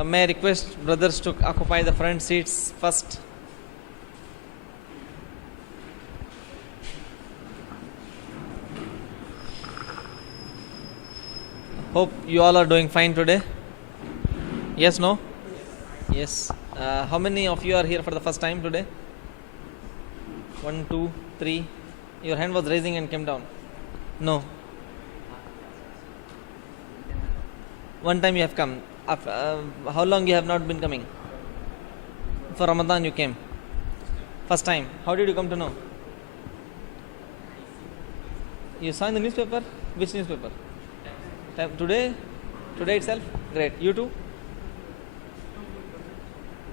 May I request brothers to occupy the front seats first? Hope you all are doing fine today. Yes, no? Yes. How many of you are here for the first time today? 1, 2, 3. Your hand was raising and came down. No. One time you have come. How long you have not been coming? For Ramadan you came. First time. How did you come to know? You saw in the newspaper? Which newspaper? Today? Today itself? Great. You too?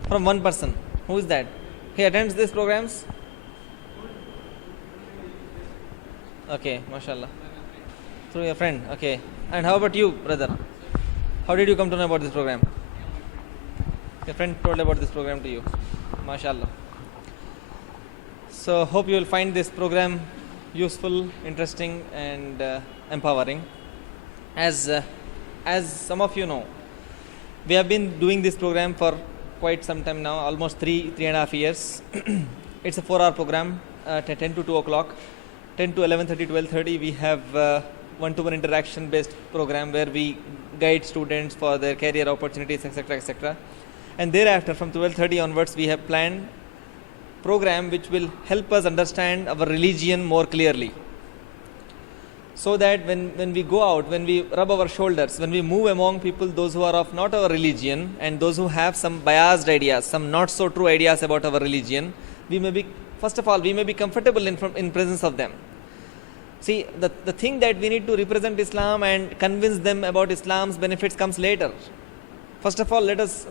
From one person. Who is that? He attends these programs? Okay, mashallah. Through your friend. Okay. And how about you, brother? How did you come to know about this program? Your friend told about this program to you. Mashallah. So hope you will find this program useful, interesting and empowering. As some of you know, we have been doing this program for quite some time now, almost 3.5 years. It's a 4-hour program, 10 to 2 o'clock, 10 to 11:30, 12:30. We have one-to-one interaction based program where we guide students for their career opportunities, etc., etc. And thereafter, from 12:30 onwards, we have planned program which will help us understand our religion more clearly, so that when we go out, when we rub our shoulders, when we move among people, those who are of not our religion and those who have some biased ideas, some not so true ideas about our religion, we may be, first of all, we may be comfortable in presence of them. See, the thing that we need to represent Islam and convince them about Islam's benefits comes later. First of all, let us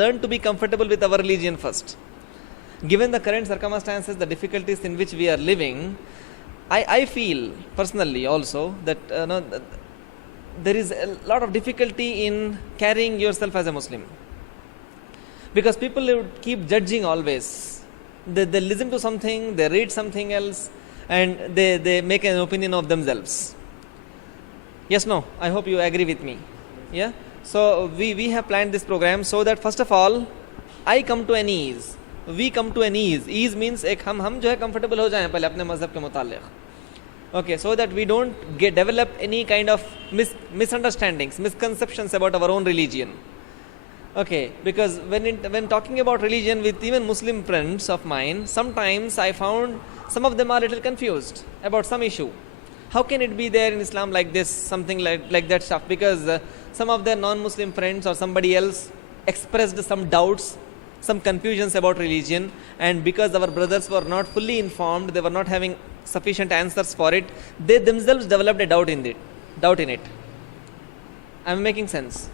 learn to be comfortable with our religion first. Given the current circumstances, the difficulties in which we are living, I feel personally also that there is a lot of difficulty in carrying yourself as a Muslim, because people would keep judging always. They listen to something, they read something else, and they make an opinion of themselves. Yes, no? I hope you agree with me. Yeah? So we have planned this program so that first of all, I come to an ease. We come to an ease. Ease means एक हम जो है comfortable हो जाएं पहले अपने मज़हब के मुतालिक. Okay, so that we don't develop any kind of misunderstandings, misconceptions about our own religion. Okay, because when talking about religion with even Muslim friends of mine, sometimes I found some of them are a little confused about some issue. How can it be there in Islam like this, something like that stuff? Because some of their non-Muslim friends or somebody else expressed some doubts, some confusions about religion, and because our brothers were not fully informed, they were not having sufficient answers for it, they themselves developed a doubt in it. I am making sense?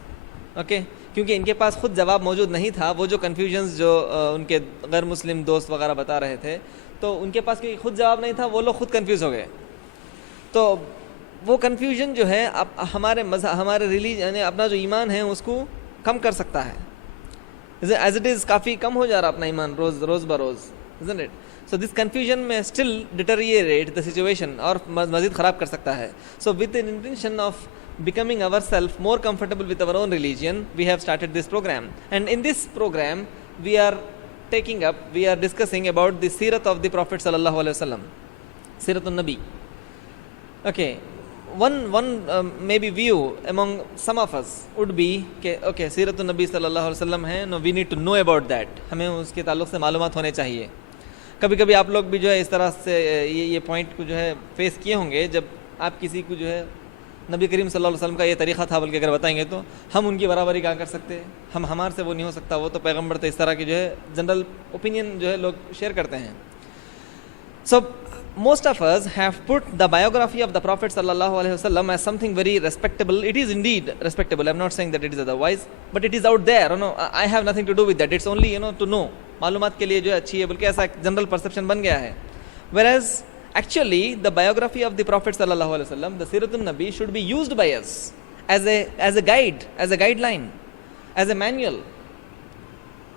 Okay? क्योंकि इनके पास खुद जवाब मौजूद नहीं था. वो जो confusions जो उनके गैर मुस्लिम दोस्त वगैरह बता रहे थे, तो उनके पास क्योंकि खुद जवाब नहीं था, वो लोग खुद कन्फ्यूज़ हो गए. तो वो कन्फ्यूजन जो है अब हमारे रिलीजन यानी अपना जो ईमान है उसको कम कर सकता है. As it is काफ़ी कम हो जा रहा अपना ईमान रोज़ बरोज़, isn't it? So this confusion may still deteriorate the situation और मज़ीद ख़राब कर सकता है. So with the intention of becoming ourselves more comfortable with our own religion, we have started this program. And in this program, we are discussing about the Sirat of the Prophet sallallahu alaihi wasallam, Siratun Nabi. Okay, one maybe view among some of us would be okay, Siratun Nabi sallallahu alaihi wasallam है, no, we need to know about that. हमें उसके ताल्लुक़ से मालूमात होने चाहिए. कभी कभी आप लोग भी जो है इस तरह से ये पॉइंट को जो है फेस किए होंगे, जब आप किसी को जो है नबी करीम सल्लल्लाहु अलैहि वसल्लम का ये तरीक़ा था बल्कि अगर बताएंगे तो हम उनकी बराबरी कहाँ कर सकते हैं, हमारे से वो नहीं हो सकता, वो तो पैगंबर थे, इस तरह की जो है जनरल ओपिनियन जो है लोग शेयर करते हैं. सो most of us have put the biography of the Prophet sallallahu alaihi wasallam as something very respectable. It is indeed respectable. I'm not saying that it is otherwise, but it is out there. I have nothing to do with that. It's only to know. मालूमात के लिए जो है अच्छी है, बल्कि ऐसा general perception बन गया है. Whereas actually the biography of the Prophet sallallahu alaihi wasallam, the Siratun Nabi, should be used by us as a guide, as a guideline, as a manual.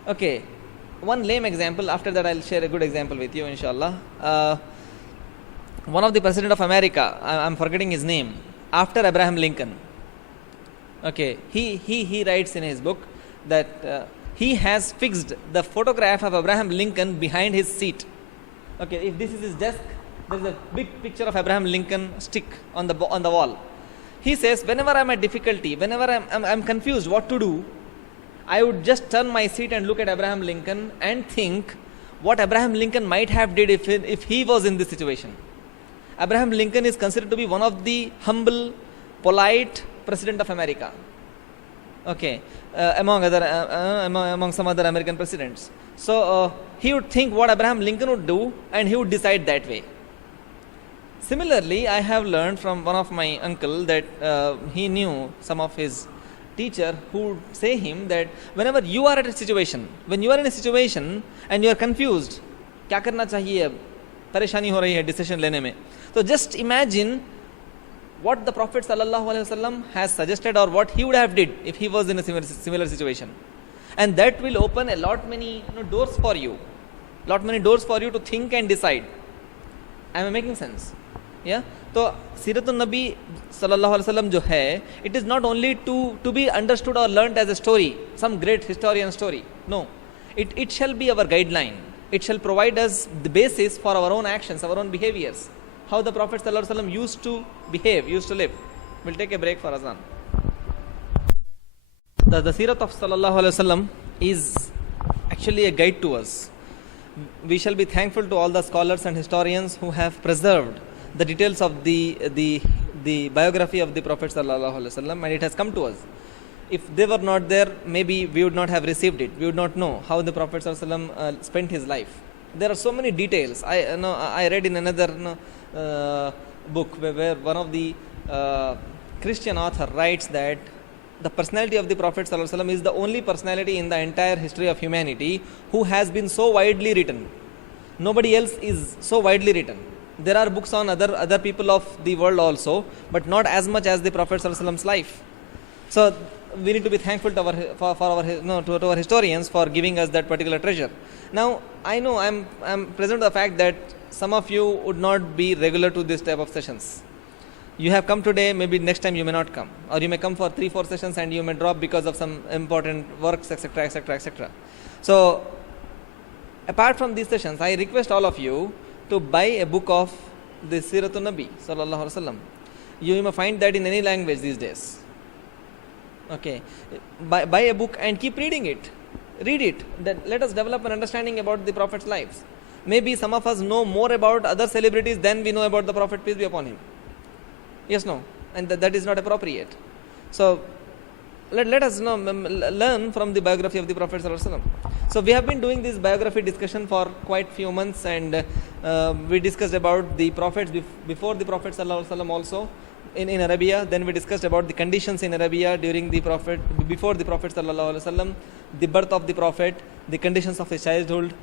Okay, one lame example. After that, I'll share a good example with you, inshallah. One of the president of America, I'm forgetting his name, after Abraham Lincoln, Okay, he writes in his book that he has fixed the photograph of Abraham Lincoln behind his seat. Okay, if this is his desk, there is a big picture of Abraham Lincoln stick on the wall. He says, whenever I'm at difficulty, whenever I'm confused what to do, I would just turn my seat and look at Abraham Lincoln and think what Abraham Lincoln might have did if he was in this situation. Abraham Lincoln is considered to be one of the humble, polite president of America. Okay, among some other American presidents. So he would think what Abraham Lincoln would do, and he would decide that way. Similarly, I have learned from one of my uncle that he knew some of his teacher who would say him that whenever you are at a situation, when you are in a situation and you are confused, क्या करना चाहिए अब, परेशानी हो रही है decision लेने में, तो just imagine what the Prophet ﷺ has suggested or what he would have did if he was in a similar situation, and that will open a lot many doors for you, to think and decide. Am I making sense? Yeah. तो सीरतुन नबी सल्लल्लाहु अलैहि वसल्लम जो है, it is not only to be understood or learnt as a story, some great historian story. No, it shall be our guideline. It shall provide us the basis for our own actions, our own behaviors. How the Prophet sallallahu alaihi wasallam used to behave, used to live. We'll take a break for azan. The Sirat of sallallahu alaihi wasallam is actually a guide to us. We shall be thankful to all the scholars and historians who have preserved the details of the biography of the Prophet sallallahu alaihi wasallam, and it has come to us. If they were not there, maybe we would not have received it. We would not know how the Prophet sallallahu alaihi wasallam spent his life. There are so many details. I read in another book where one of the Christian author writes that the personality of the Prophet sallallahu alaihi wasallam is the only personality in the entire history of humanity who has been so widely written. Nobody else is so widely written. There are books on other people of the world also, but not as much as the Prophet sallallahu alaihi wasallam's life. So we need to be thankful to our historians for giving us that particular treasure. Now I know I'm present to the fact that some of you would not be regular to this type of sessions. You have come today, maybe next time you may not come, or you may come for 3-4 sessions and you may drop because of some important works, etc., etc., etc. So apart from these sessions, I request all of you to buy a book of the Siratun Nabi sallallahu alaihi wasallam. You may find that in any language these days. Okay, buy a book and keep reading it. Read it. Let us develop an understanding about the Prophet's lives. Maybe some of us know more about other celebrities than we know about the Prophet, peace be upon him. Yes, no, and that is not appropriate. So let us learn from the biography of the Prophet sallallahu alaihi wasallam. So we have been doing this biography discussion for quite few months, and we discussed about the prophets before the Prophet sallallahu alaihi wasallam also in Arabia. Then we discussed about the conditions in Arabia during the Prophet, before the Prophet sallallahu alaihi wasallam, the birth of the Prophet, the conditions of his childhood,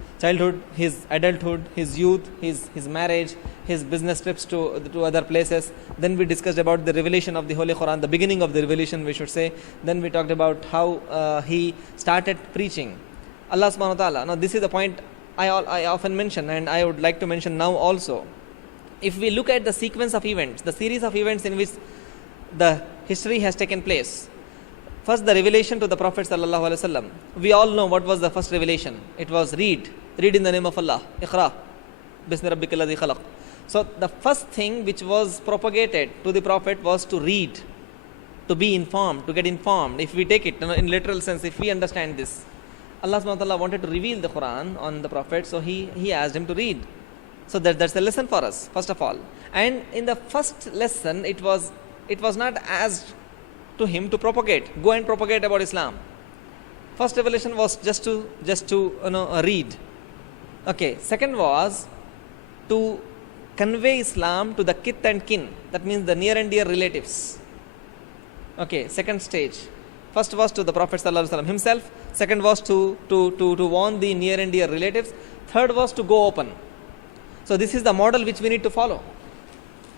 his adulthood, his youth, his marriage, his business trips to other places. Then we discussed about the revelation of the Holy Quran, the beginning of the revelation, we should say. Then we talked about how he started preaching Allah subhanahu wa ta'ala. Now this is the point I often mention, and I would like to mention now also. If we look at the sequence of events, the series of events in which the history has taken place, first the revelation to the Prophet sallallahu alaihi wasallam. We all know what was the first revelation. It was read in the name of Allah. Iqra bismi rabbikal ladhi khalaq. So the first thing which was propagated to the Prophet was to read, to be informed, to get informed. If we take it in literal sense, if we understand this, Allah subhanahu wa ta'ala wanted to reveal the Quran on the Prophet, so he asked him to read. So that's a lesson for us, first of all. And in the first lesson, it was not asked to him to go and propagate about Islam. First revelation was just to read. Okay. Second was to convey Islam to the kith and kin. That means the near and dear relatives. Okay. Second stage. First was to the Prophet sallallahu alaihi wasallam himself. Second was to warn the near and dear relatives. Third was to go open. So this is the model which we need to follow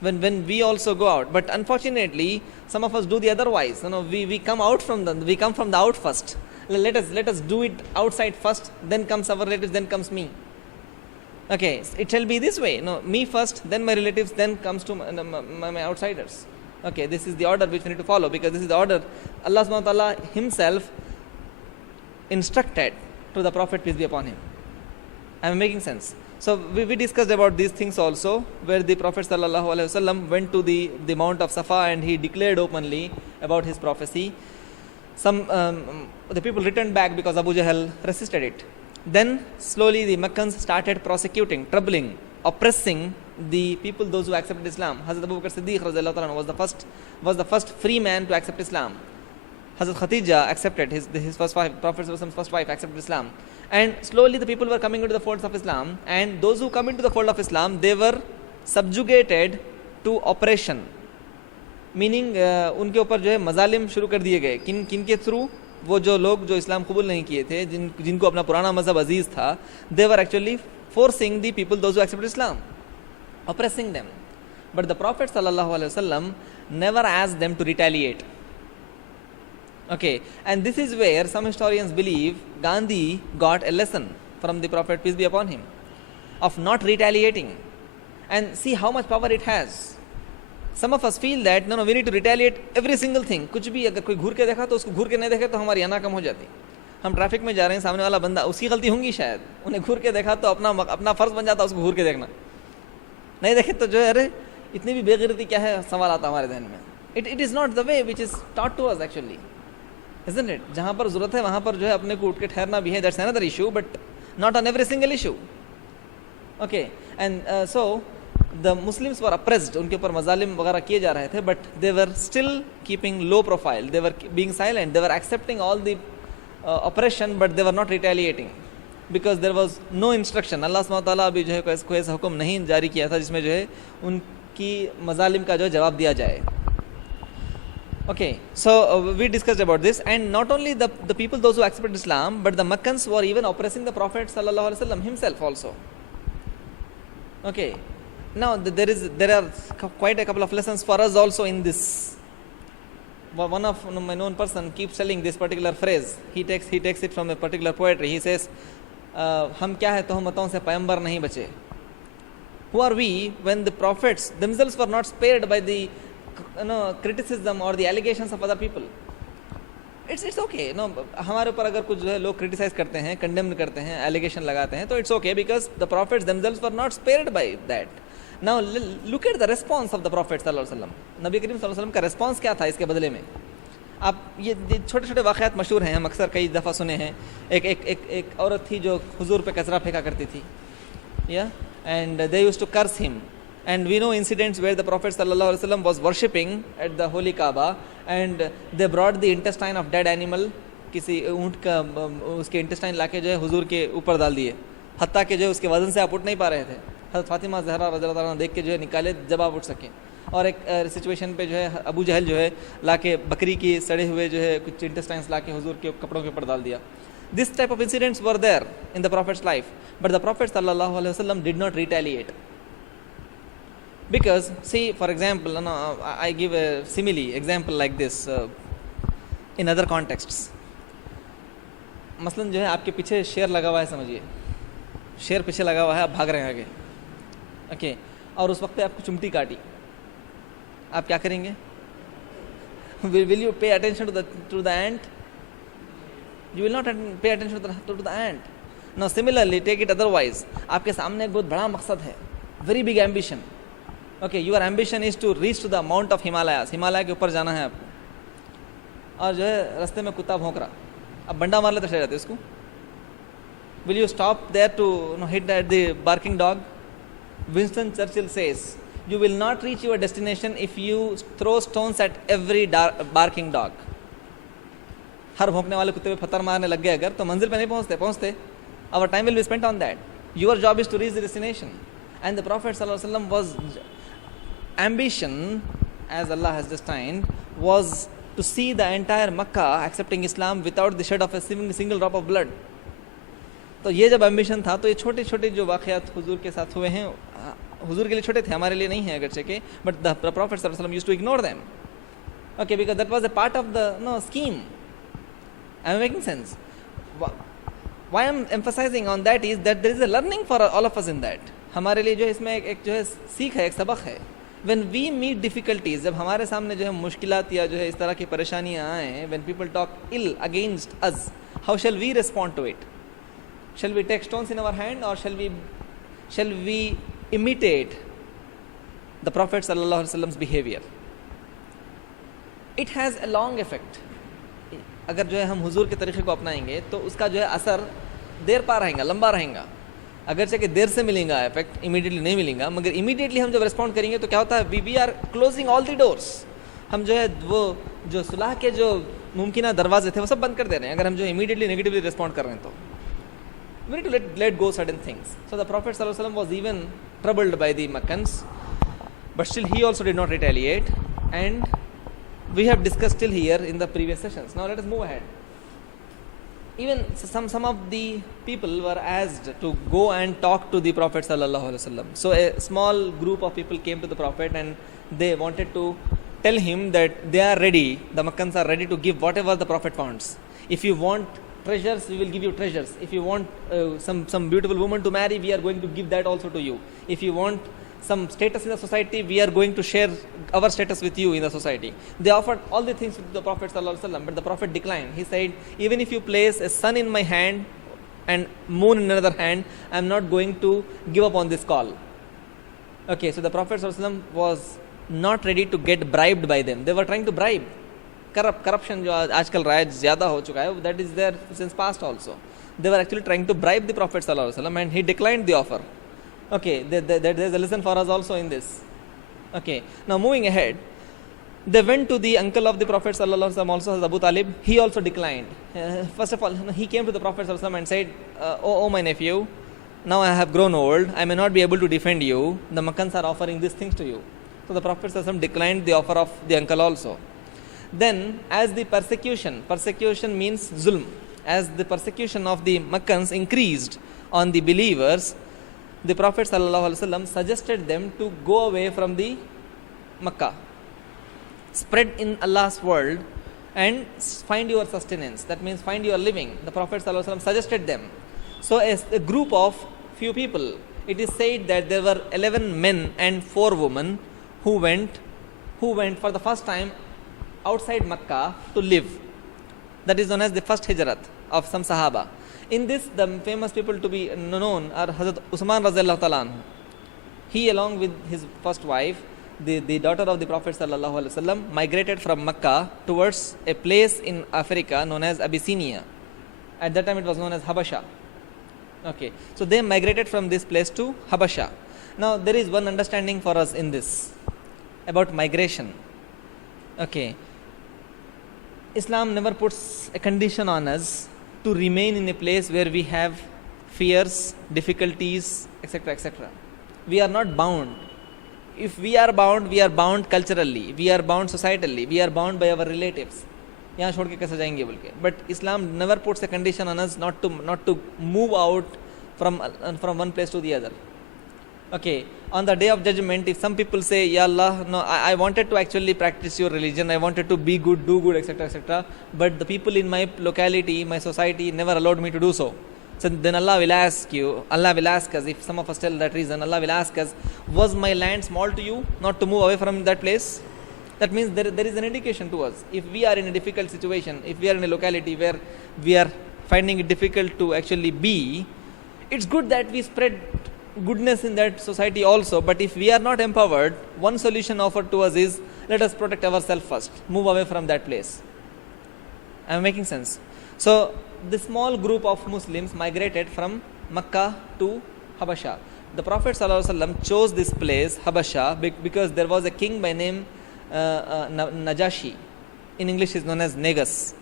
when we also go out. But unfortunately, some of us do the otherwise. We come from the out first. Let us do it outside first. Then comes our relatives. Then comes me. Okay, it shall be this way. Me first, then my relatives, then comes to my outsiders. Okay, this is the order which we need to follow, because this is the order Allah subhanahu wa ta'ala himself instructed to the Prophet, peace be upon him. I am making sense. So we discussed about these things also, where the Prophet sallallahu alaihi wasallam went to the Mount of Safa and he declared openly about his prophecy. Some the people returned back because Abu Jahl resisted it. Then slowly the Meccans started prosecuting, troubling, oppressing the people, those who accepted Islam. Hazrat Abu Bakr Siddiq radhiyallahu ta'ala was the first free man to accept Islam. Hazrat Khatija accepted, his first wife, Prophet's first wife accepted Islam. And slowly the people were coming into the folds of Islam, and those who come into the fold of Islam, they were subjugated to oppression. Meaning उनके ऊपर जो है मजालिम शुरू कर दिए गए. किन के थ्रू? वो जो लोग जो इस्लाम कबूल नहीं किए थे, जिनको अपना पुराना मजहब अजीज था, they were actually forcing the people, those who accepted Islam, oppressing them. But the Prophet sallallahu alaihi wasallam never asked them to retaliate. Okay, and this is where some historians believe Gandhi got a lesson from the Prophet, peace be upon him, of not retaliating. And see how much power it has. Some of us feel that no, we need to retaliate every single thing. कुछ भी अगर कोई घूर के देखा तो उसको घूर के नहीं देखे तो हमारी अना कम हो जाती. हम ट्रैफिक में जा रहे हैं, सामने वाला बंदा, उसकी गलती होंगी शायद, उन्हें घूर के देखा तो अपना फर्ज बन जाता उसको घूर के देखना. नहीं देखे तो जो है अरे इतनी भी बेगैरती क्या है, सवाल आता हमारे ध्यान में. It is not the way which is taught to us actually, isn't it? जहाँ पर ज़रूरत है वहाँ पर जो है अपने को उठ के ठहरना भी है. That's another issue, but not on every single issue. Okay, and so the Muslims were oppressed, उनके ऊपर मजालिम वगैरह किए जा रहे थे, but they were still keeping low profile. They were being silent. They were accepting all the oppression, but they were not retaliating because there was no instruction. Allah subhanahu wa ta'ala अभी जो है कोई ऐसा हुक्म नहीं जारी किया था जिसमें जो है उनकी मजालिम का जो है जवाब दिया जाए. Okay, so we discussed about this, and not only the people, those who accepted Islam, but the Meccans were even oppressing the Prophet sallallahu alaihi wasallam himself also. Okay, now there are quite a couple of lessons for us also in this. One of my known person keeps telling this particular phrase. He takes it from a particular poetry. He says, "हम क्या है तोहमतों से पैगंबर नहीं बचे." Who are we when the prophets themselves were not spared by the criticism or the allegations of other people? It's okay. No, हमारे ऊपर अगर कुछ जो है लोग criticize करते हैं, condemn करते हैं, allegation लगाते हैं, तो it's okay because the prophets themselves were not spared by that. Now look at the response of the Prophet sallallahu alaihi wasallam. नबी करीम सल्लल्लाहु अलैहि वसल्लम का response क्या था इसके बदले में? आप ये छोटे-छोटे वाक़यात मशहूर हैं, हम अक्सर कई दफ़ा सुने हैं. एक औरत थी जो हुजूर पे कचरा फेंका करती थी, yeah, and they used to curse him. And we know incidents where the Prophet sallallahu alaihi wasallam was worshipping at the holy Kaaba, and they brought the intestine of dead animal, किसी ऊँट का उसके intestine लाके जो है हुजूर के ऊपर डाल दिए, हत्ता के जो है उसके वजन से आप उठ नहीं पा रहे थे. हज़रत फातिमा ज़हरा रज़ियल्लाहु अन्हा देख के जो है निकाले जब आप उठ सकें. और एक सिचुएशन पे जो है अबू जहल जो है लाके बकरी की सड़े हुए जो है कुछ इंटेस्टाइन्स लाके हुजूर के कपड़ों के ऊपर डाल दिया. This type of incidents were there in the Prophet's life, but the Prophet sallallahu alaihi wasallam did not retaliate. Because see, for example, I give a simile example like this in other contexts. मसलन जो है आपके पीछे शेर लगा हुआ है, समझिए शेर पीछे लगा हुआ है, आप भाग रहे हैं आगे, ओके, और उस वक्त पे आपको चिमटी काटी, आप क्या करेंगे? Will you pay attention to the ant? You will not pay attention to the ant. Now similarly, take it otherwise. आपके सामने एक बहुत बड़ा मकसद है, very big ambition. Okay, your ambition is to reach to the mount of Himalayas. Himalaya के ऊपर जाना है आपको, और जो है रास्ते में कुत्ता भौंक रहा, अब बंडा मार लेते चले जाते उसको. Will you stop there to hit at the barking dog? Winston Churchill says, you will not reach your destination if you throw stones at every barking dog. हर भौंकने वाले कुत्ते पे पत्थर मारने लग गए अगर, तो मंजिल पे नहीं पहुंचते. Our time will be spent on that. Your job is to reach the destination. And the Prophet sallallahu alaihi wasallam was ambition, as Allah has destined, was to see the entire Makkah accepting Islam without the shed of a single drop of blood. तो ये जब ambition था, तो ये छोटे-छोटे जो वाक़यात हुजूर के साथ हुए हैं, हुजूर के लिए छोटे थे, हमारे लिए नहीं है अगरचे के, but the Prophet sallallahu alaihi wasallam used to ignore them. Okay, because that was a part of the scheme. I am making sense. Why I am emphasizing on that is that there is a learning for all of us in that. हमारे लिए जो है इसमें एक जो है सीख है, एक सबक है. when we meet difficulties, जब हमारे सामने जो है मुश्किलात या जो है इस तरह की परेशानियां आए, when people talk ill against us, how shall we respond to it? Shall we take stones in our hand, or shall we imitate the Prophet sallallahu alaihi wasallam's behavior? It has a long effect. अगर जो है हम हुजूर के तरीक़े को अपनाएंगे तो उसका जो है असर देर पा रहेगा, लंबा रहेगा। अगरचे कि देर से मिलेगा इफेक्ट, इमीडिएटली नहीं मिलेगा, मगर इमीडिएटली हम जब रिस्पॉन्ड करेंगे तो क्या होता है, we are closing all the doors. हम जो है वो जो सुलह के जो मुमकिन दरवाजे थे वो सब बंद कर दे रहे हैं, अगर हम जो इमीडिएटली नेगेटिवली रिस्पॉन्ड कर रहे हैं तो। We need to let go certain things. So the Prophet ﷺ was even troubled by the Makkans, but still he also did not retaliate, and we have discussed till here in the previous sessions. Now let us move ahead. Even some of the people were asked to go and talk to the Prophet ﷺ. So a small group of people came to the Prophet and they wanted to tell him that they are ready, the Makkans are ready to give whatever the Prophet wants. If you want treasures, we will give you treasures. If you want some beautiful woman to marry, we are going to give that also to you. If you want some status in the society, we are going to share our status with you in the society. They offered all the things to the Prophet ﷺ, but the Prophet declined. He said, even if you place a sun in my hand and moon in another hand, I am not going to give up on this call. Okay, so the Prophet ﷺ was not ready to get bribed by them. They were trying to bribe. Corruption जो आजकल राय ज़्यादा हो चुका है, that is there since past also. They were actually trying to bribe the Prophet ﷺ, and he declined the offer. Okay, there is a lesson for us also in this. Okay, now moving ahead, they went to the uncle of the Prophet ﷺ also, Abu Talib. He also declined. First of all, he came to the Prophet ﷺ and said, oh my nephew, now I have grown old, I may not be able to defend you. The Makkans are offering these things to you. So the Prophet ﷺ declined the offer of the uncle also. Then, as the persecution means zulm, as the persecution of the Makkans increased on the believers, the Prophet ﷺ suggested them to go away from the Makkah, spread in Allah's world and find your sustenance. That means find your living. The Prophet ﷺ suggested them. So as a group of few people, it is said that there were 11 men and 4 women who went for the first time outside Makkah to live. That is known as the first hijrat of some Sahaba. In this, the famous people to be known are Hazrat Usman Razallahu Ta'ala anhu. He, along with his first wife, the daughter of the Prophet Sallallahu Alaihi Wasallam, migrated from Makkah towards a place in Africa known as Abyssinia. At that time it was known as Habasha. Okay, so they migrated from this place to Habasha. Now there is one understanding for us in this about migration. Okay, Islam never puts a condition on us to remain in a place where we have fears, difficulties, etc., etc. We are not bound. If we are bound culturally, we are bound societally, we are bound by our relatives. यहाँ छोड़ के कैसे जाएंगे बोल के. But Islam never puts a condition on us not to move out from one place to the other. Okay, on the day of judgment, if some people say, Ya Allah, no, I wanted to actually practice your religion, I wanted to be good, do good, etc., etc., but the people in my locality, my society never allowed me to do so. So then Allah will ask us, if some of us tell that reason, Allah will ask us, was my land small to you, not to move away from that place? That means there is an indication to us. If we are in a difficult situation, if we are in a locality where we are finding it difficult to actually be, it's good that we spread goodness in that society also. But if we are not empowered, one solution offered to us is, let us protect ourselves first, move away from that place. I am making sense. So the small group of Muslims migrated from Makkah to Habasha. The Prophet ﷺ chose this place, Habasha, because there was a king by name Najashi. In English is known as Negus.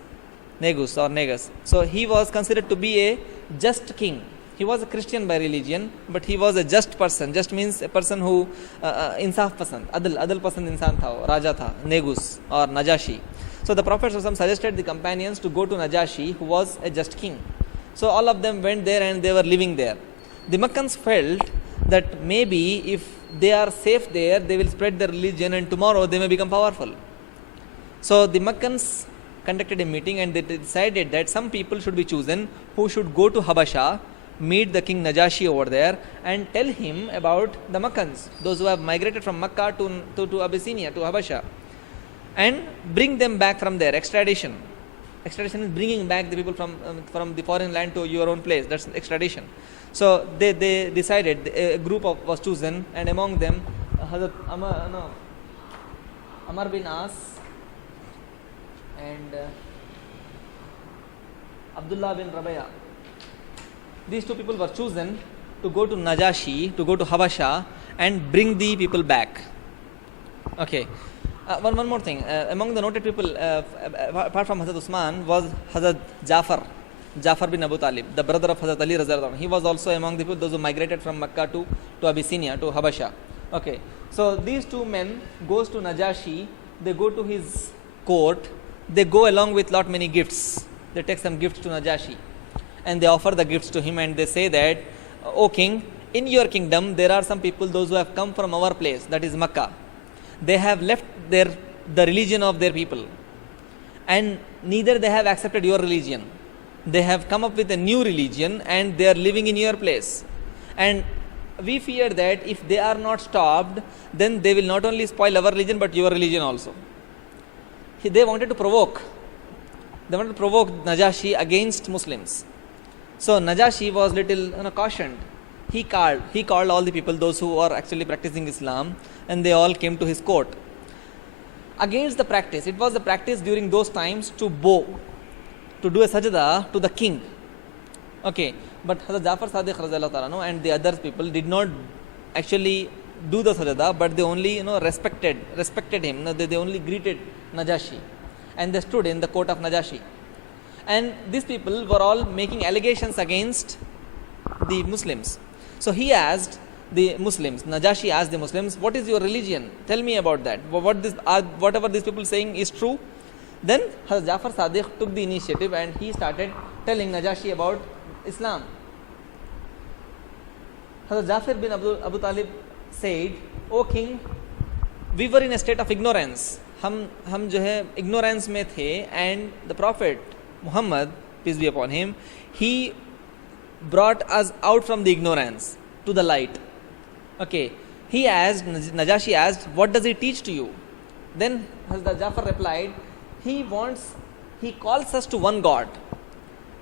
So he was considered to be a just king. He was a Christian by religion, but he was a just person. Just means a person who insaf pasand, adl pasand insan tha, Raja tha, Negus or Najashi. So the Prophet ﷺ suggested the companions to go to Najashi, who was a just king. So all of them went there and they were living there. The Makkans felt that maybe if they are safe there, they will spread their religion and tomorrow they may become powerful. So the Makkans conducted a meeting and they decided that some people should be chosen who should go to Habasha meet the king Najashi over there and tell him about the Makkans, those who have migrated from Makkah to Abyssinia, to Habasha, and bring them back from there. Extradition. Extradition is bringing back the people from the foreign land to your own place. That's extradition. So they decided, a group was chosen, and among them Hazrat Amr bin As and Abdullah bin Rabaya. These two people were chosen to go to Najashi, to go to Habasha and bring the people back. Okay. One more thing. Among the noted people, apart from Hazrat Usman, was Hazrat Jafar bin Abu Talib, the brother of Hazrat Ali Razar. He was also among the people, those who migrated from Makkah to Abyssinia, to Habasha. Okay. So these two men goes to Najashi, they go to his court, they go along with lot many gifts. They take some gifts to Najashi and they offer the gifts to him, and they say that, O king, in your kingdom there are some people, those who have come from our place, that is Makkah. They have left the religion of their people, and neither they have accepted your religion. They have come up with a new religion and they are living in your place. And we fear that if they are not stopped, then they will not only spoil our religion but your religion also. They wanted to provoke Najashi against Muslims. So Najashi was little cautioned. He called all the people, those who are actually practicing Islam, and they all came to his court. Against the practice, it was the practice during those times to bow, to do a sajda to the king. Okay, but Hazrat Jafar Sadiq Razallahu Ta'ala and the other people did not actually do the sajda, but they only respected him. They only greeted Najashi, and they stood in the court of Najashi. And these people were all making allegations against the Muslims. So he asked the Muslims, Najashi asked the Muslims, what is your religion? Tell me about that. Whatever these people saying is true. Then Hazrat Jafar Sadiq took the initiative and he started telling Najashi about Islam. Hazrat Jafar bin Abu Talib said, O king, we were in a state of ignorance. हम जो है ignorance में थे, and the Prophet Muhammad, peace be upon him, he brought us out from the ignorance to the light. Okay, Najashi asked, what does he teach to you? Then Hazrat Jafar replied, he calls us to one God.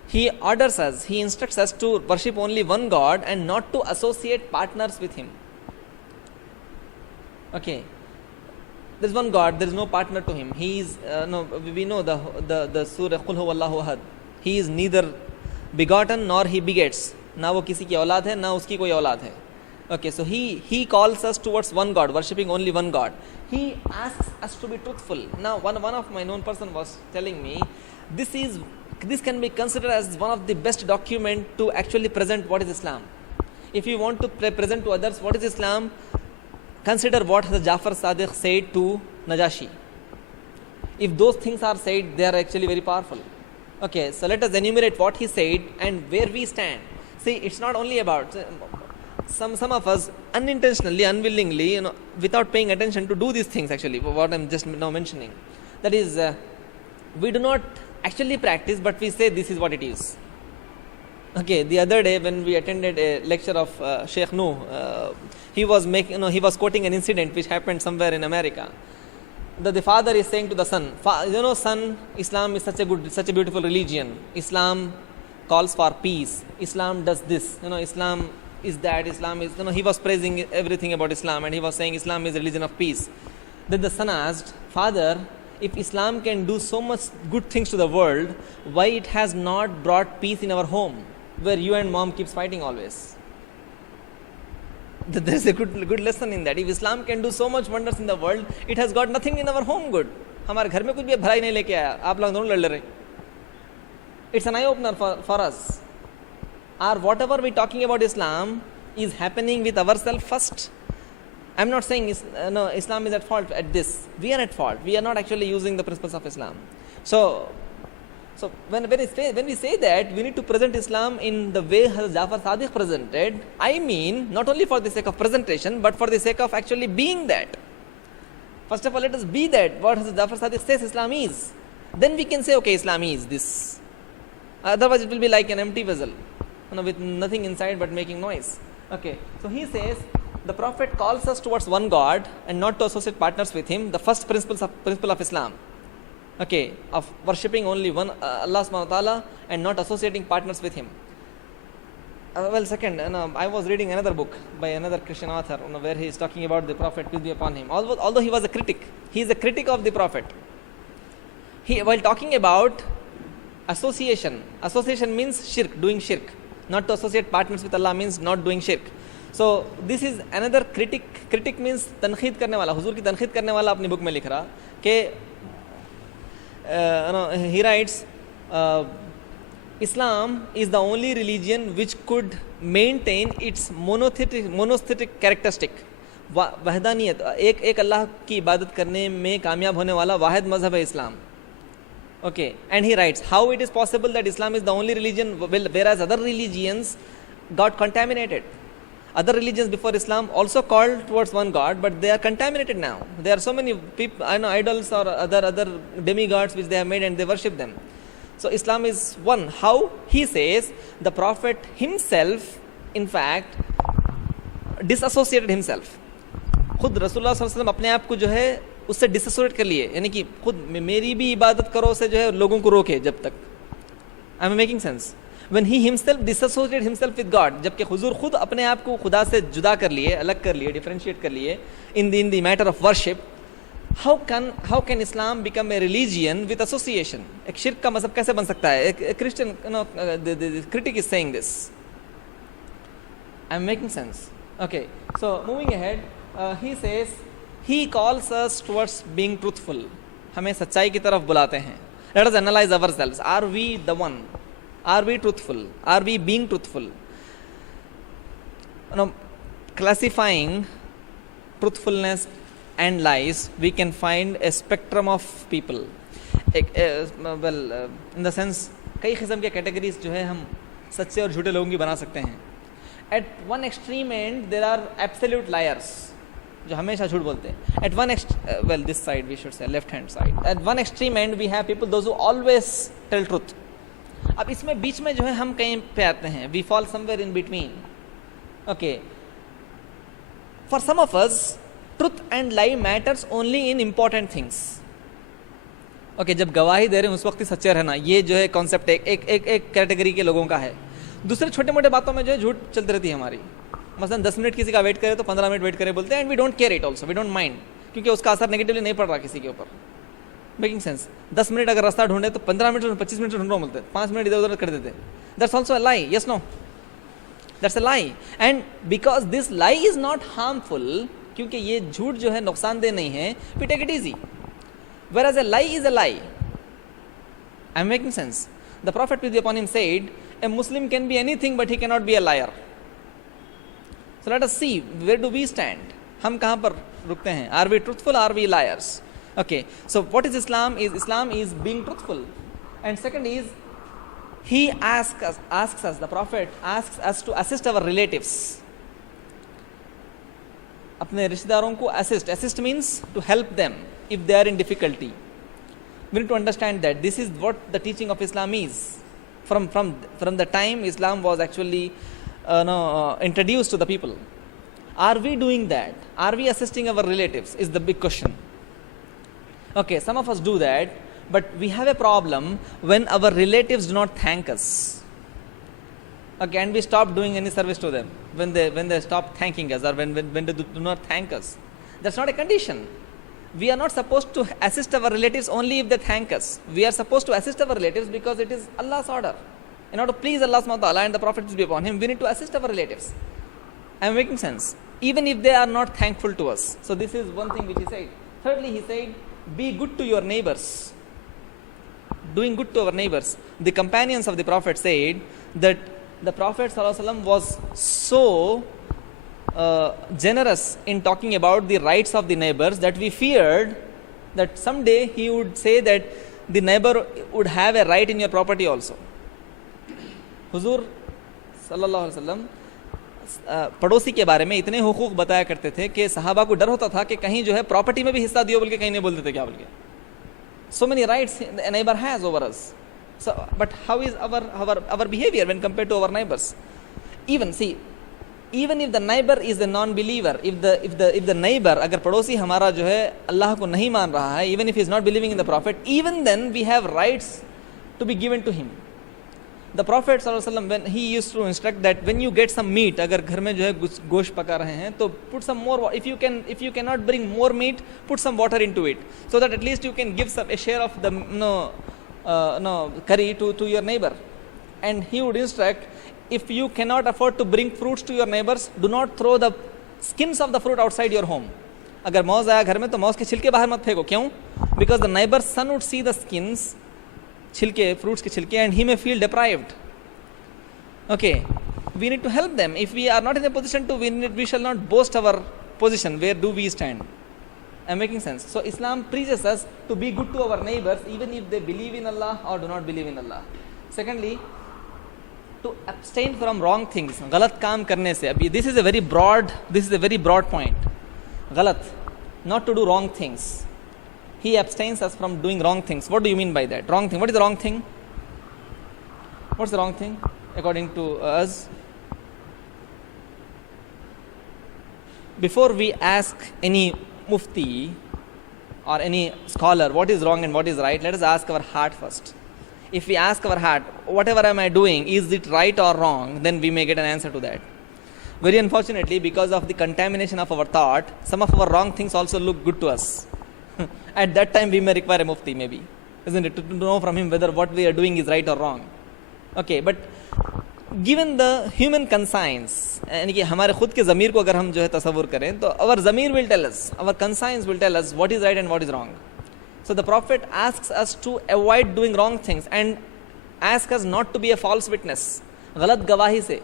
He orders us, he instructs us to worship only one God and not to associate partners with him. Okay, there is one God, there is no partner to him. He is, we know the Surah Qul Huwallahu Ahad. He is neither begotten nor he begets. Na wo kisi ki aulad hai, na uski koi aulad hai. Okay, so he calls us towards one God, worshipping only one God. He asks us to be truthful. Now, one of my known person was telling me, this can be considered as one of the best document to actually present what is Islam. If you want to present to others what is Islam, consider what Hazrat Jafar Sadiq said to Najashi. If those things are said, they are actually very powerful. Okay, so let us enumerate what he said and where we stand. See, it's not only about some of us unintentionally, unwillingly, without paying attention to do these things actually, what I'm just now mentioning. That is, we do not actually practice, but we say this is what it is. Okay, the other day when we attended a lecture of Sheikh Nuh, he was quoting an incident which happened somewhere in America. The father is saying to the son, son, Islam is such a beautiful religion. Islam calls for peace. Islam does this. Islam is that. Islam is. He was praising everything about Islam, and he was saying Islam is a religion of peace. Then the son asked, Father, if Islam can do so much good things to the world, why it has not brought peace in our home, where you and mom keeps fighting always? There is a good lesson in that. If Islam can do so much wonders in the world, it has got nothing in our home good. हमारे घर में कुछ भी भलाई नहीं लेके आया, आप लोग दोनों लड़ रहे. It's an eye opener for us. Or whatever we talking about Islam is happening with ourselves first. I'm not saying Islam is at fault at this. We are at fault. We are not actually using the principles of Islam. So when we say that we need to present Islam in the way Hazrat Jafar Sadiq presented, I mean not only for the sake of presentation, but for the sake of actually being that. First of all, let us be that what Hazrat Jafar Sadiq says Islam is. Then we can say, okay, Islam is this. Otherwise, it will be like an empty vessel. with nothing inside but making noise. Okay, so he says the Prophet calls us towards one God and not to associate partners with him. The first principle of Islam, okay, of worshipping only one Allah subhanahu wa ta'ala and not associating partners with him. Well, second, I was reading another book by another Christian author, where he is talking about the Prophet, peace be upon him. Although he was a critic, he is a critic of the Prophet. While talking about association means shirk, doing shirk. Not to associate partners with Allah means not doing shirk. So this is another critic. Critic means तनखीद करने वाला, हुजूर की तनखीद करने वाला अपनी book में लिख रहा कि he writes, Islam is the only religion which could maintain its monotheistic characteristic. वहदानियत, एक अल्लाह की इबादत करने में कामयाब होने वाला वाहिद मजहब है इस्लाम. Okay, and he writes how it is possible that Islam is the only religion whereas other religions got contaminated. Other religions before Islam also called towards one God, but they are contaminated now. There are so many people, idols or other demigods which they have made and they worship them. So Islam is one. How? He says the Prophet himself, in fact, disassociated himself. खुद रसूलुल्लाह सल्लल्लाहु अलैहि वसल्लम अपने आप को जो है उससे डिसोसिएट कर लिए, यानी कि खुद मेरी भी इबादत करो से जो है लोगों को रोके जब तक. I am making sense? When he himself dissociated himself with God, जबकि हुजूर खुद अपने आप को खुदा से जुदा कर लिए, अलग कर लिए, डिफरेंशिएट कर लिए in the matter of worship. How can Islam become a religion with association? एक शिर्क का मजहब कैसे बन सकता है? एक Christian critic is saying this. I am making sense? Okay, so moving ahead, he says he calls us towards being truthful. हमें सच्चाई की तरफ बुलाते हैं. Let us analyze ourselves. Are we the one? Are we truthful? Are we being truthful? Classifying truthfulness and lies, we can find a spectrum of people. In the sense, कई किस्म के categories जो है हम सच्चे और झूठे लोगों की बना सकते हैं. At one extreme end, there are absolute liars. जो हमेशा झूठ बोलते हैं. At one this side we should say, left hand side. At one extreme end we have people, those who always tell truth. अब इसमें बीच में जो है हम कहीं पे आते हैं. We fall somewhere in between. Okay. For some of us, truth and lie matters only in important things. Okay, जब गवाही दे रहे हैं उस वक्त ही सच्चे रहना, ये जो है कॉन्सेप्ट एक कैटेगरी के लोगों का है. दूसरे छोटे मोटे बातों में जो है झूठ चलती रहती है हमारी. मसलन 10 मिनट किसी का वेट करे तो 15 मिनट वेट करे बोलते हैं, and we don't care it also, we don't mind, क्योंकि उसका असर नेगेटिवली नहीं पड़ रहा किसी के ऊपर. Making sense? 10 मिनट अगर रास्ता ढूंढे तो 15 मिनट 25 मिनट ढूंढ रहा बोलते हैं, 5 मिनट इधर उधर कर देते हैं. That's also a lie. Yes no, that's a lie. And because this lie is not harmful, क्योंकि ये झूठ जो है नुकसानदेह नहीं है, we take it easy. whereas a lie is a lie. I am making sense? The Prophet peace be upon him said, a Muslim can be anything but he cannot be a liar. So let us see, where do we stand? हम कहाँ पर रुकते हैं? Are we truthful? Are we liars? Okay. So what is Islam? Islam is being truthful. And second is, he asks us, the Prophet asks us to assist our relatives. अपने रिश्तेदारों को assist means to help them if they are in difficulty. We need to understand that this is what the teaching of Islam is. From the time Islam was actually introduced to the people. Are we doing that? Are we assisting our relatives? Is the big question. Okay, some of us do that, but we have a problem when our relatives do not thank us. Okay, and we stop doing any service to them when they stop thanking us, or when they do not thank us. That's not a condition. We are not supposed to assist our relatives only if they thank us. We are supposed to assist our relatives because it is Allah's order. In order to please Allah subhanahu wa ta'ala and the Prophet peace be upon him, we need to assist our relatives. I am making sense? Even if they are not thankful to us. So this is one thing which he said. Thirdly, he said, be good to your neighbors. Doing good to our neighbors. The companions of the Prophet said that the Prophet sallallahu alaihi wasallam was so generous in talking about the rights of the neighbors that we feared that someday he would say that the neighbor would have a right in your property also. हुजूर सल्लल्लाहु अलैहि वसल्लम पड़ोसी के बारे में इतने हुकूक बताया करते थे कि सहाबा को डर होता था कि कहीं जो है प्रॉपर्टी में भी हिस्सा दियो बोल के कहीं नहीं बोल देते क्या बोल के. So many rights a neighbor has over us. So, but how is our behavior when compared to our neighbors? Even see, even if the neighbor is a non-believer, if the neighbor, अगर पड़ोसी हमारा जो है अल्लाह को नहीं मान रहा है, even if he is not believing in the Prophet, even then we have rights to be given to him. The Prophet ﷺ, when he used to instruct that when you get some meat, अगर घर में जो है गोश्त पका रहे हैं, तो put some more. If you cannot bring more meat, put some water into it, so that at least you can give a share of the curry to your neighbor. And he would instruct, if you cannot afford to bring fruits to your neighbors, do not throw the skins of the fruit outside your home. अगर मौज आया घर में तो मौज के छिलके बाहर मत फेंको. क्यों? Because the neighbor's son would see the skins, छिलके, fruits के छिलके, and he may feel deprived. Okay, we need to help them. If we are not in a position to, we shall not boast our position. Where do we stand? I'm making sense. So Islam preaches us to be good to our neighbors, even if they believe in Allah or do not believe in Allah. Secondly, to abstain from wrong things. गलत काम करने से. अभी this is a very broad point. गलत, not to do wrong things. He abstains us from doing wrong things. What do you mean by that? Wrong thing. What is the wrong thing? What's the wrong thing according to us? Before we ask any mufti or any scholar what is wrong and what is right, let us ask our heart first. If we ask our heart, whatever am I doing, is it right or wrong, then we may get an answer to that. Very unfortunately, because of the contamination of our thought, some of our wrong things also look good to us. At that time we may require a mufti, maybe, isn't it, to know from him whether what we are doing is right or wrong. Okay, but given the human conscience, यानी कि हमारे खुद के ज़मीर को अगर हम जो है तसव्वुर करें, तो our Zamir will tell us, our conscience will tell us what is right and what is wrong. So the Prophet asks us to avoid doing wrong things and asks us not to be a false witness. गलत गवाही से.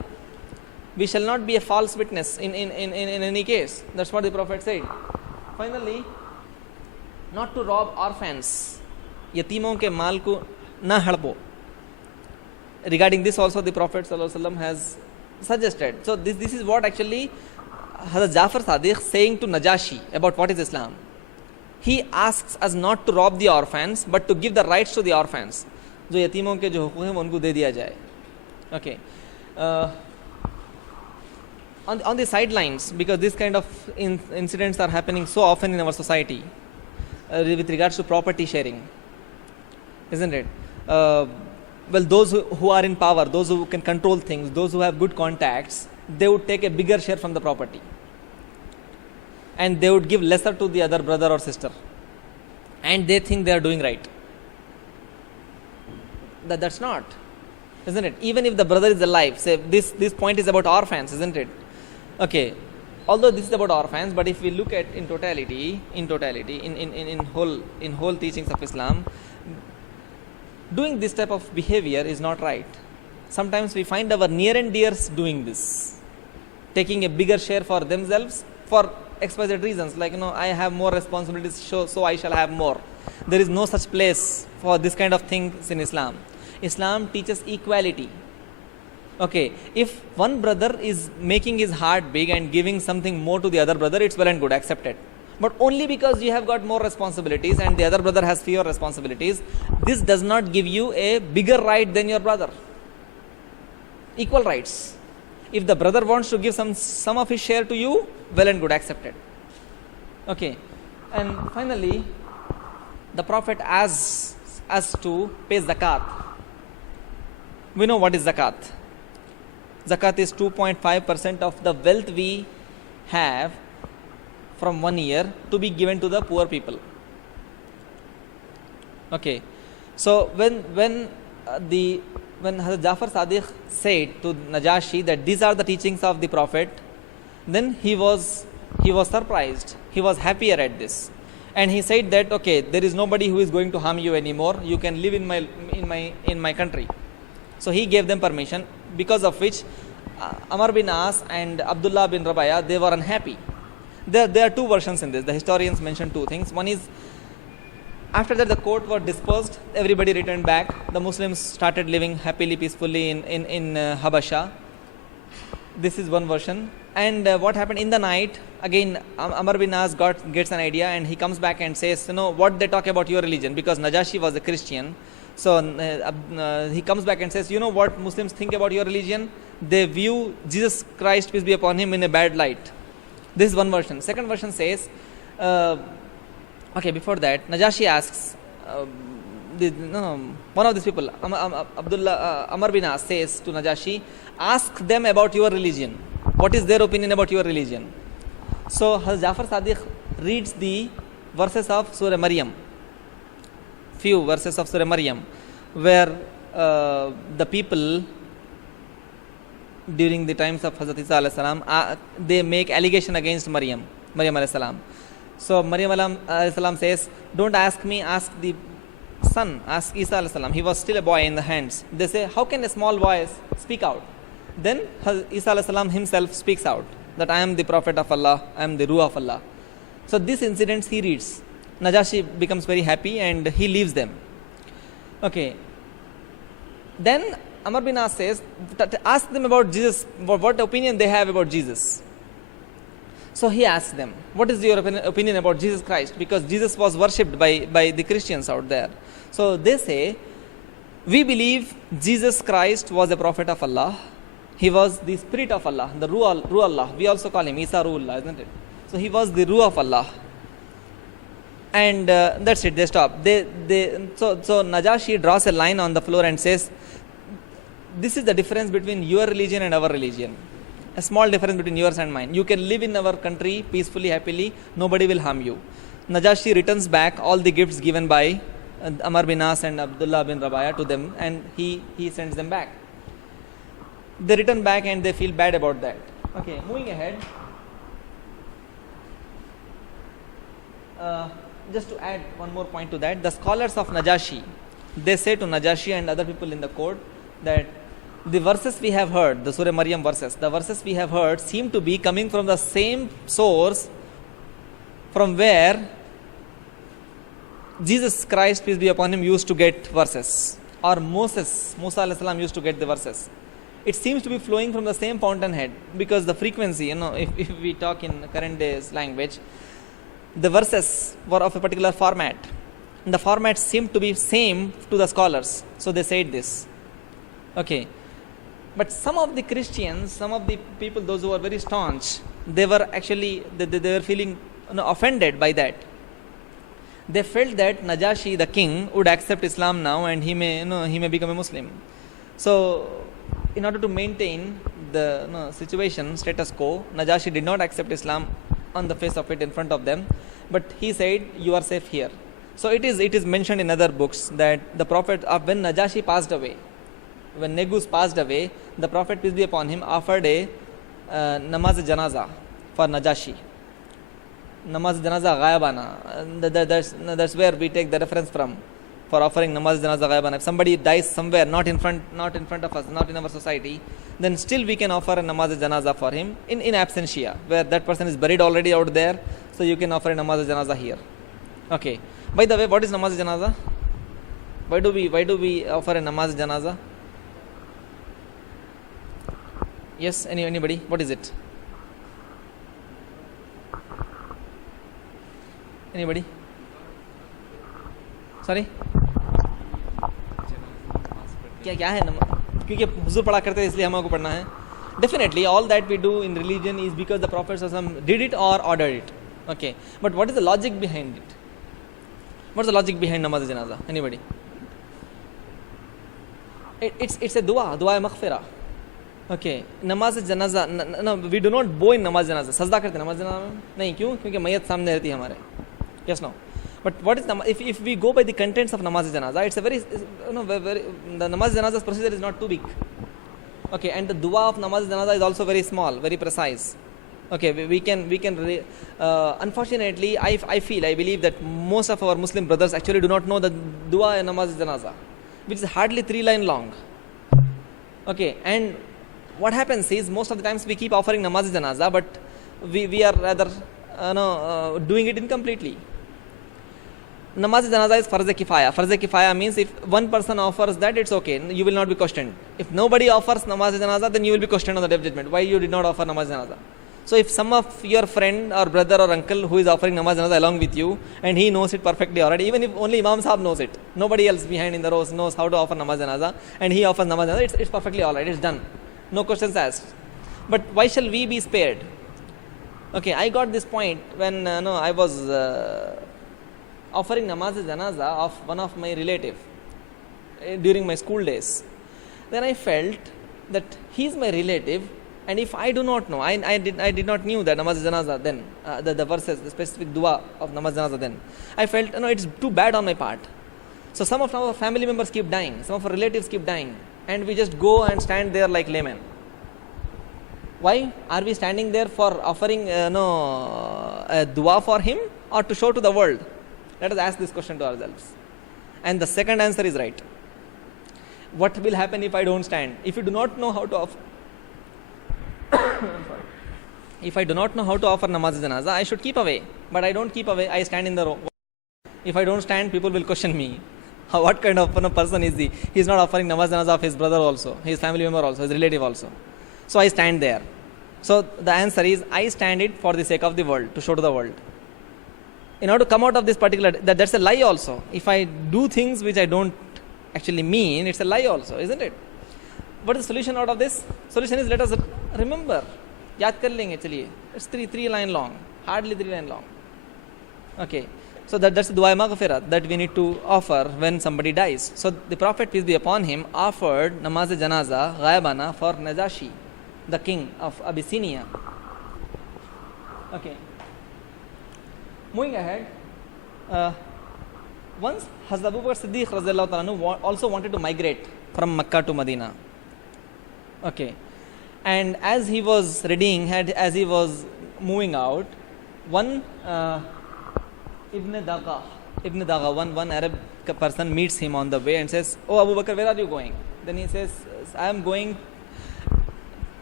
We shall not be a false witness in any case. That's what the Prophet said. Finally, not to rob orphans. यतीमों के माल को ना हड़पो. Regarding this also the Prophet ﷺ has suggested. So this is what actually Hazrat Jafar Sadiq saying to Najashi about what is Islam. He asks us not to rob the orphans, but to give the rights to the orphans. जो यतीमों के जो हुकूक हैं वो उनको दे दिया जाए. Okay. On the sidelines, because this kind of incidents are happening so often in our society, with regards to property sharing, isn't it? Well, those who are in power, those who can control things, those who have good contacts, they would take a bigger share from the property, and they would give lesser to the other brother or sister, and they think they are doing right. That's not, isn't it? Even if the brother is alive, say this point is about orphans, isn't it? Okay, although this is about orphans, but if we look at in totality, in whole teachings of Islam, doing this type of behavior is not right. Sometimes we find our near and dears doing this, taking a bigger share for themselves for XYZ reasons, like, I have more responsibilities, so I shall have more. There is no such place for this kind of things in Islam. Islam teaches equality. Okay, if one brother is making his heart big and giving something more to the other brother, it's well and good, accepted. But only because you have got more responsibilities and the other brother has fewer responsibilities, this does not give you a bigger right than your brother. Equal rights. If the brother wants to give some of his share to you, well and good, accepted. Okay, and finally, the Prophet asks us to pay zakat. We know what is zakat. Zakat is 2.5% of the wealth we have from 1 year to be given to the poor people. Okay, so when Hazrat Jafar Sadiq said to Najashi that these are the teachings of the Prophet, then he was surprised. He was happier at this, and he said that, okay, there is nobody who is going to harm you anymore. You can live in my country. So he gave them permission, because of which Amr bin As and Abdullah bin Rabaya, they were unhappy. There are two versions in this. The historians mention two things. One is, after that the court was dispersed, everybody returned back. The Muslims started living happily, peacefully in Habasha. This is one version. And what happened in the night, again Amr bin As gets an idea, and he comes back and says, what they talk about your religion, because Najashi was a Christian. So he comes back and says, you know what Muslims think about your religion? They view Jesus Christ, peace be upon him, in a bad light. This is one version. Second version says, okay, before that, Najashi asks, one of these people, Amr bin As, says to Najashi, ask them about your religion. What is their opinion about your religion? So Hazrat Jafar Sadiq reads the verses of Surah Maryam, few verses of Surah Maryam, where the people during the times of Hazrat Isa alayhi salam, they make allegation against Maryam alayhi salam. So Maryam alayhi salam says, don't ask me, ask the son, ask Isa alayhi salam. He was still a boy in the hands. They say, how can a small voice speak out? Then Isa alayhi salam himself speaks out that I am the prophet of Allah, I am the Ruh of Allah. So these incidents he reads. Najashi becomes very happy and he leaves them. Okay. Then Amr bin As says, ask them about Jesus, what opinion they have about Jesus. So he asks them, what is your opinion about Jesus Christ? Because Jesus was worshipped by the Christians out there. So they say, we believe Jesus Christ was a prophet of Allah. He was the spirit of Allah, the Ruh Allah. We also call him Isa Ruhullah, isn't it? So he was the Ruh of Allah. And that's it, they stop. So Najashi draws a line on the floor and says, this is the difference between your religion and our religion. A small difference between yours and mine. You can live in our country peacefully, happily, nobody will harm you. Najashi returns back all the gifts given by Amr bin As and Abdullah bin Rabaya to them, and he sends them back. They return back and they feel bad about that. Okay, moving ahead. Just to add one more point to that, the scholars of Najashi, they say to Najashi and other people in the court that the verses we have heard, the Surah Maryam verses, the verses we have heard seem to be coming from the same source from where Jesus Christ, peace be upon him, used to get verses, or Musa alayhi salam used to get the verses. It seems to be flowing from the same fountainhead, because the frequency, if we talk in current days language, the verses were of a particular format. And the format seemed to be same to the scholars. So they said this. Okay. But some of the Christians, some of the people, those who were very staunch, they were actually, they were feeling offended by that. They felt that Najashi, the king, would accept Islam now and he may become a Muslim. So, in order to maintain the situation, status quo, Najashi did not accept Islam on the face of it in front of them, but he said, you are safe here. So it is mentioned in other books that the Prophet, when Najashi passed away, when Negus passed away, the Prophet, peace be upon him, offered a namaz janaza for Najashi. Namaz janaza ghaibana. That's where we take the reference from for offering namaz janaza ghaibana. If somebody dies somewhere, not in front of us, not in our society, then still we can offer a namaz janaza for him in absentia, where that person is buried already out there. So you can offer a namaz janaza here. Okay. By the way, what is namaz janaza? Why do we offer a namaz janaza? Yes, anybody? What is it? Anybody? Sorry? क्या है क्योंकि हुजूर पढ़ा करते हैं इसलिए हमको पढ़ना है. Definitely, all that we do in religion is because the Prophet did it or ordered it. Okay, but what is the logic behind it? What's the logic behind namaz janaza? Anybody? It's a dua maghfirah. Okay, namaz janaza. No, we do not bow in namaz janaza. Sajda करते namaz janaza में नहीं क्यों? क्योंकि मैयत सामने रहती है हमारे. Yes, no. But what is if we go by the contents of namaz janaza, it's a very the namaz janaza's procedure is not too big. Okay, and the dua of namaz janaza is also very small, very precise. Okay, we can unfortunately, I believe that most of our Muslim brothers actually do not know the dua in namaz janaza, which is hardly 3 lines long. Okay, and what happens is most of the times we keep offering namaz janaza, but we are rather doing it incompletely. Namaz janaza is farz kifaya. Farz kifaya means if one person offers that, it's okay, you will not be questioned. If nobody offers namaz janaza, then you will be questioned on the day of judgment. Why you did not offer namaz janaza? So if some of your friend or brother or uncle who is offering namaz janaza along with you, and he knows it perfectly already, even if only Imam Sahab knows it, nobody else behind in the rows knows how to offer namaz janaza, and he offers namaz janaza, it's perfectly alright, it's done, no questions asked. But why shall we be spared? Okay, I got this point when I was offering namaz janaza of one of my relative during my school days. Then I felt that he is my relative, and if I do not know, I did not knew that namaz janaza then, the verses, the specific dua of namaz janaza then. I felt it's too bad on my part. So some of our family members keep dying, some of our relatives keep dying, and we just go and stand there like laymen. Why are we standing there for offering a dua for him, or to show to the world? Let us ask this question to ourselves. And the second answer is right. What will happen if I don't stand? If you do not know how to offer if I do not know how to offer namaz janaza, I should keep away. But I don't keep away, I stand in the row. If I don't stand, people will question me. What kind of person is he? He is not offering namaz janaza of his brother also, his family member also, his relative also. So I stand there. So the answer is, I stand it for the sake of the world, to show to the world. In order to come out of this particular, that's a lie also. If I do things which I don't actually mean, it's a lie also, isn't it? What is the solution out of this? Solution is, let us remember. Yaad kar lenge chaliye. It's three line long, hardly 3 line long. Okay. So that's the dua maghfirah that we need to offer when somebody dies. So the Prophet, peace be upon him, offered namaz janaza ghaibana for Najashi, the king of Abyssinia. Okay. Moving ahead, once Hazrat Abu Bakr Siddiq radhiyallahu ta'ala also wanted to migrate from Makkah to Medina. Okay. And as he was readying, as he was moving out, one Ibn Daga, one Arab person meets him on the way and says, "Oh Abu Bakr, where are you going?" Then he says, "I am going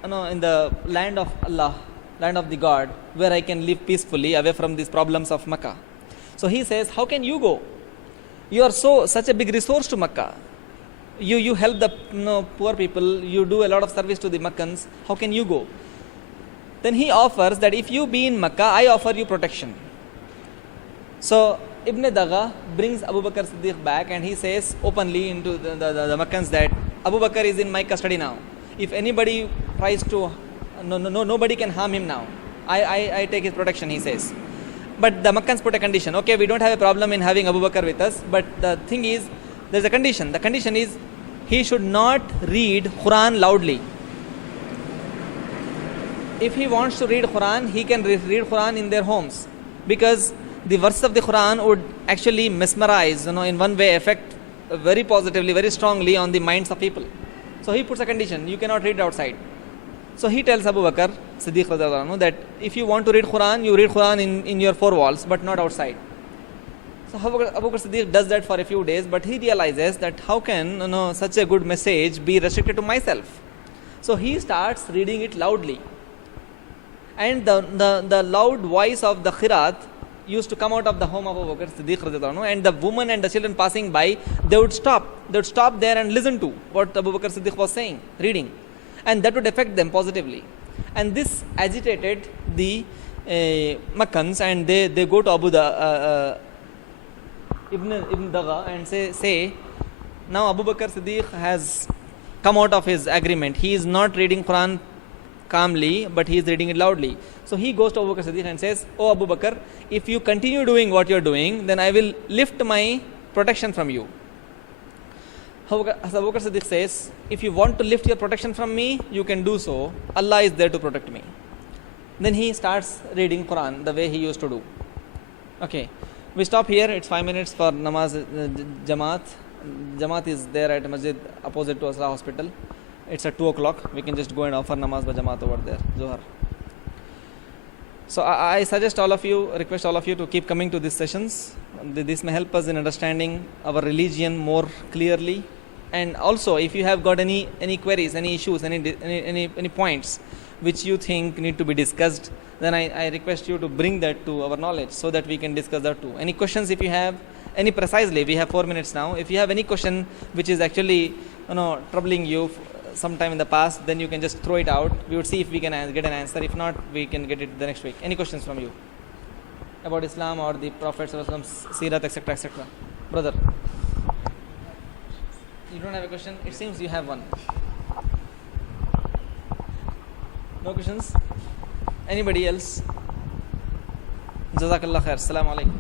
in the land of Allah, land of the God, where I can live peacefully away from these problems of Makkah." So he says, "How can you go? You are such a big resource to Makkah. You help the poor people, you do a lot of service to the Makkans. How can you go?" Then he offers that if you be in Makkah, I offer you protection. So Ibn Daga brings Abu Bakr Siddiq back, and he says openly into the Makkans that Abu Bakr is in my custody now. If anybody tries to, nobody can harm him now. I take his protection, he says. But the Makkans put a condition. Okay, we don't have a problem in having Abu Bakr with us, but the thing is, there's a condition. The condition is, he should not read Quran loudly. If he wants to read Quran, he can read Quran in their homes, because the verse of the Quran would actually mesmerize, in one way affect very positively, very strongly on the minds of people. So he puts a condition, you cannot read outside. So he tells Abu Bakr Siddiq radhiyallahu anhu that if you want to read Quran, you read Quran in your four walls, but not outside. So Abu Bakr Siddiq does that for a few days, but he realizes that how can such a good message be restricted to myself? So he starts reading it loudly. And the loud voice of the Qiraat used to come out of the home of Abu Bakr Siddiq radhiyallahu anhu, and the women and the children passing by, they would stop there and listen to what Abu Bakr Siddiq was saying, reading, and that would affect them positively. And this agitated the Makkans, and they go to Ibn Daga and say, now Abu Bakr Siddiq has come out of his agreement. He is not reading Quran calmly, but he is reading it loudly. So he goes to Abu Bakr Siddiq and says, "Oh Abu Bakr, if you continue doing what you are doing, then I will lift my protection from you." Abu Bakr Siddiq says, "If you want to lift your protection from me, you can do so. Allah is there to protect me." Then he starts reading Quran the way he used to do. Okay, we stop here. It's 5 minutes for namaz Jamaat. Jamaat is there at Masjid opposite to Asra Hospital. It's at 2 o'clock. We can just go and offer namaz by Jamaat over there, Zohar. So I suggest all of you, request all of you to keep coming to these sessions. This may help us in understanding our religion more clearly. And also, if you have got any queries, any issues, any points which you think need to be discussed, then I request you to bring that to our knowledge so that we can discuss that too. Any questions if you have, any precisely, we have 4 minutes now. If you have any question which is actually troubling you, sometime in the past, then you can just throw it out. We would see if we can get an answer. If not, we can get it the next week. Any questions from you about Islam or the Prophet Sirat, etc., etc.? Brother, you don't have a question? It seems you have one. No questions? Anybody else? Jazakallah khair. Assalamu alaikum.